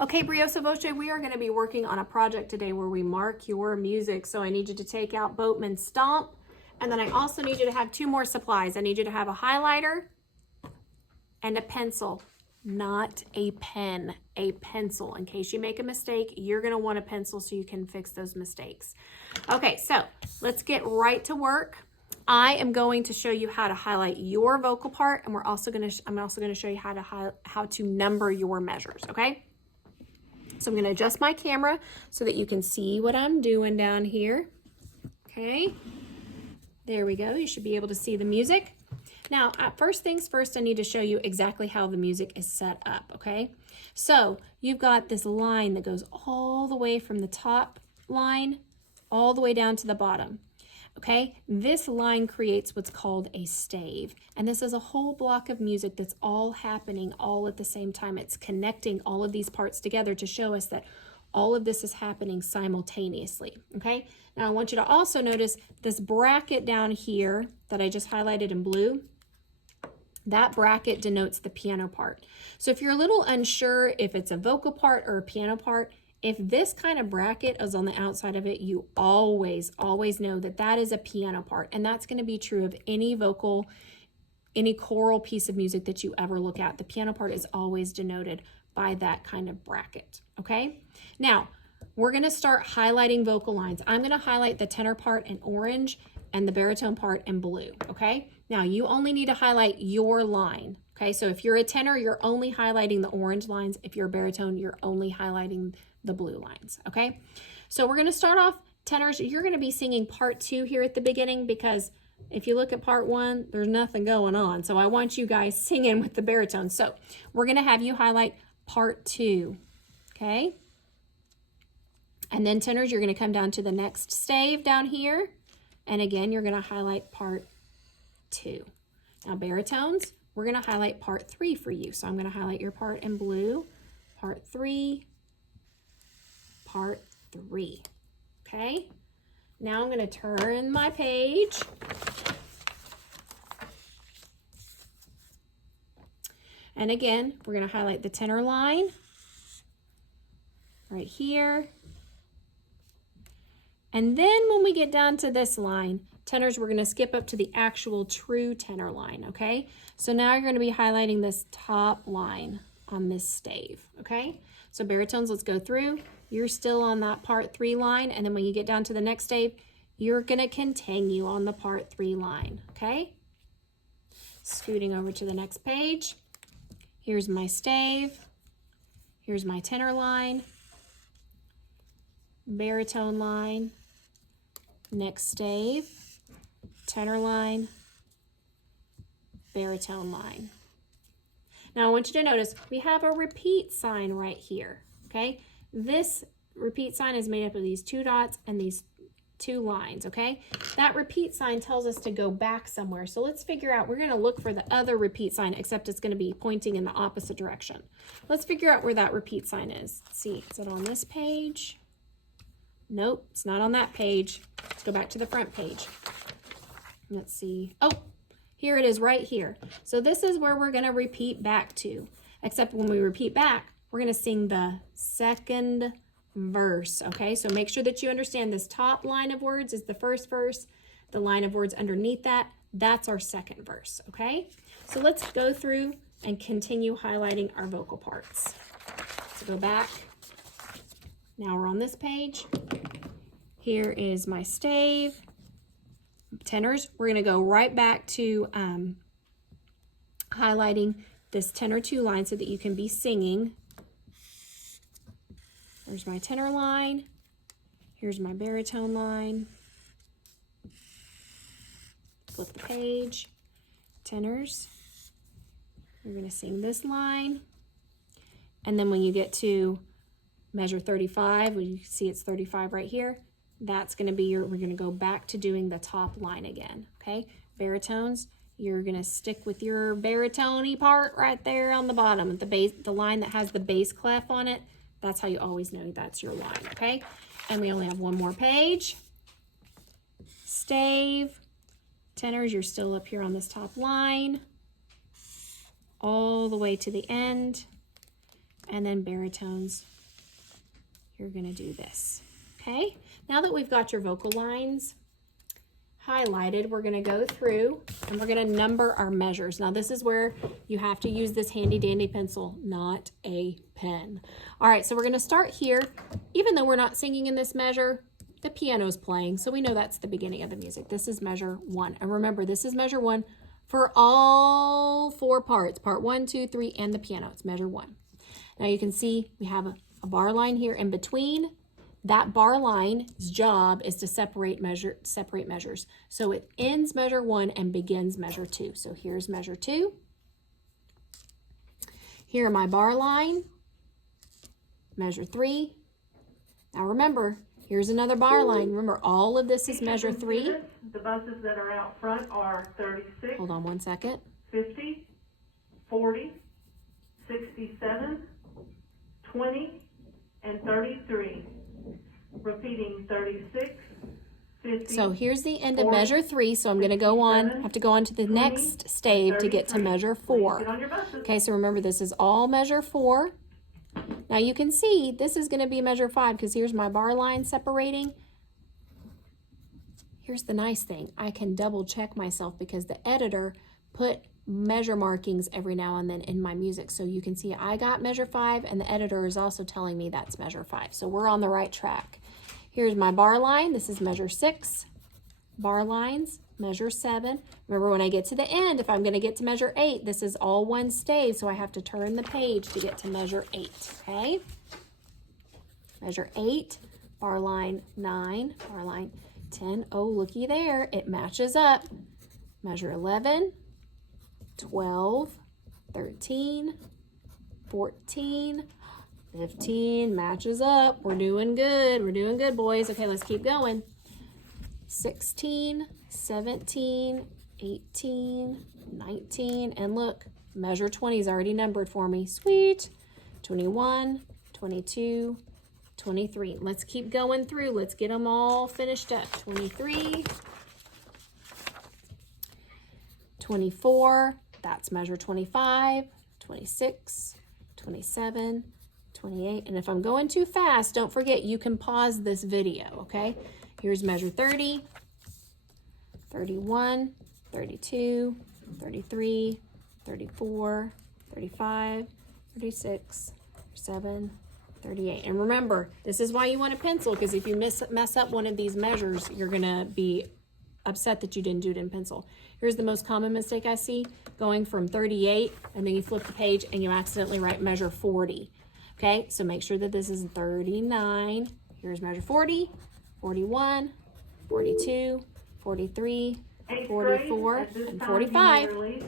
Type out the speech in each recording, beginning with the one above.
Okay, Brioso Voce, we are going to be working on a project today where we mark your music. So I need you to take out Boatman Stomp, and then I also need you to have two more supplies. I need you to have a highlighter and a pencil, not a pen, a pencil. In case you make a mistake, you're going to want a pencil so you can fix those mistakes. Okay, so let's get right to work. I am going to show you how to highlight your vocal part, and I'm also going to show you how to number your measures, okay? So I'm going to adjust my camera so that you can see what I'm doing down here. Okay, there we go. You should be able to see the music. Now, first things first, I need to show you exactly how the music is set up, okay? So you've got this line that goes all the way from the top line all the way down to the bottom. Okay, this line creates what's called a stave, and this is a whole block of music that's all happening all at the same time. It's connecting all of these parts together to show us that all of this is happening simultaneously. Okay, now I want you to also notice this bracket down here that I just highlighted in blue. That bracket denotes the piano part. So if you're a little unsure if it's a vocal part or a piano part, if this kind of bracket is on the outside of it, you always know that that is a piano part. And that's going to be true of any vocal, any choral piece of music that you ever look at. The piano part is always denoted by that kind of bracket, okay? Now, we're going to start highlighting vocal lines. I'm going to highlight the tenor part in orange and the baritone part in blue, okay? Now, you only need to highlight your line, okay? So if you're a tenor, you're only highlighting the orange lines. If you're a baritone, you're only highlighting the blue lines, okay? So we're going to start off tenors. You're going to be singing part 2 here at the beginning, because if you look at part 1, there's nothing going on. So I want you guys singing with the baritone. So we're going to have you highlight part 2, okay? And then tenors, you're going to come down to the next stave down here. And again, you're going to highlight part 2. Now baritones, we're going to highlight part 3 for you. So I'm going to highlight your part in blue, part 3, part 3, okay? Now I'm going to turn my page. And again, we're going to highlight the tenor line right here. And then when we get down to this line, tenors, we're going to skip up to the actual true tenor line, okay? So now you're going to be highlighting this top line on this stave, okay? So baritones, let's go through. You're still on that part 3 line, and then when you get down to the next stave, you're going to continue on the part 3 line, okay? Scooting over to the next page. Here's my stave. Here's my tenor line, baritone line, next stave, tenor line, baritone line. Now I want you to notice we have a repeat sign right here, okay? This repeat sign is made up of these 2 dots and these 2 lines, okay? That repeat sign tells us to go back somewhere. So let's figure out, we're going to look for the other repeat sign, except it's going to be pointing in the opposite direction. Let's figure out where that repeat sign is. Let's see, is it on this page? Nope, it's not on that page. Let's go back to the front page. Let's see. Oh, here it is right here. So this is where we're going to repeat back to, except when we repeat back, we're going to sing the second verse, okay? So make sure that you understand this top line of words is the first verse. The line of words underneath that, that's our second verse, okay? So let's go through and continue highlighting our vocal parts. So go back. Now we're on this page. Here is my stave. Tenors, we're going to go right back to highlighting this tenor 2 line so that you can be singing. There's my tenor line. Here's my baritone line. Flip the page. Tenors. You're going to sing this line. And then when you get to measure 35, well, you can see it's 35 right here. That's going to be we're going to go back to doing the top line again, okay? Baritones, you're going to stick with your baritone-y part right there on the bottom, at the base, the line that has the bass clef on it. That's how you always know that's your line, okay? And we only have one more page. Stave. Tenors, you're still up here on this top line. All the way to the end. And then baritones, you're gonna do this, okay? Now that we've got your vocal lines highlighted, we're gonna go through and we're gonna number our measures. Now this is where you have to use this handy dandy pencil, not a pen. All right, so we're gonna start here. Even though we're not singing in this measure, the piano's playing, so we know that's the beginning of the music. This is measure 1. And remember, this is measure 1 for all 4 parts, part 1, 2, 3, and the piano. It's measure 1. Now you can see we have a bar line here in between. That bar line's job is to separate measures. So it ends measure 1 and begins measure 2. So here's measure 2. Here are my bar line, measure 3. Now remember, here's another bar line. Remember, all of this is measure 3. The buses that are out front are 36. Hold on one second. 50, 40, 67, 20, and 33. Repeating 36, 50. So here's the end of measure 3. So I'm going to go on, have to go on to the next stave to get to measure 4. Okay, so remember this is all measure 4. Now you can see this is going to be measure 5 because here's my bar line separating. Here's the nice thing. I can double check myself because the editor put measure markings every now and then in my music. So you can see I got measure 5 and the editor is also telling me that's measure 5. So we're on the right track. Here's my bar line. This is measure 6. Bar lines, measure 7. Remember when I get to the end, if I'm going to get to measure 8, this is all one stave. So I have to turn the page to get to measure 8. Okay. Measure 8, bar line 9, bar line 10. Oh, looky there. It matches up. Measure 11. 12, 13, 14, 15, matches up. We're doing good. We're doing good, boys. Okay, let's keep going. 16, 17, 18, 19, and look, measure 20 is already numbered for me. Sweet. 21, 22, 23. Let's keep going through. Let's get them all finished up. 23, 24, that's measure 25, 26, 27, 28. And if I'm going too fast, don't forget you can pause this video, okay? Here's measure 30, 31, 32, 33, 34, 35, 36, 37, 38. And remember, this is why you want a pencil, because if you mess up one of these measures, you're gonna be upset that you didn't do it in pencil. Here's the most common mistake I see, going from 38 and then you flip the page and you accidentally write measure 40. Okay, so make sure that this is 39. Here's measure 40, 41, 42, 43, 44, and 45.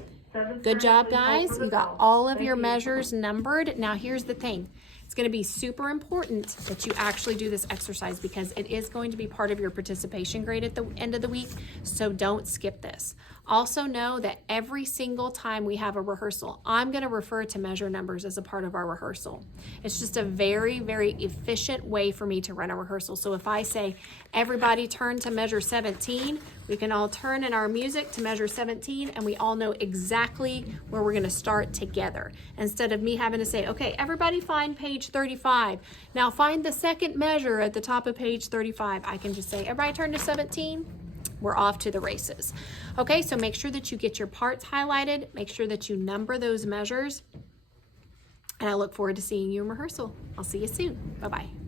Good job, guys. You got all of your measures numbered. Now here's the thing. It's going to be super important that you actually do this exercise because it is going to be part of your participation grade at the end of the week, so don't skip this. Also know that every single time we have a rehearsal, I'm going to refer to measure numbers as a part of our rehearsal. It's just a very, very efficient way for me to run a rehearsal. So if I say, everybody turn to measure 17, we can all turn in our music to measure 17 and we all know exactly where we're going to start together. Instead of me having to say, okay, everybody find page 35. Now find the second measure at the top of page 35. I can just say, everybody turn to 17. We're off to the races. Okay, so make sure that you get your parts highlighted. Make sure that you number those measures. And I look forward to seeing you in rehearsal. I'll see you soon. Bye-bye.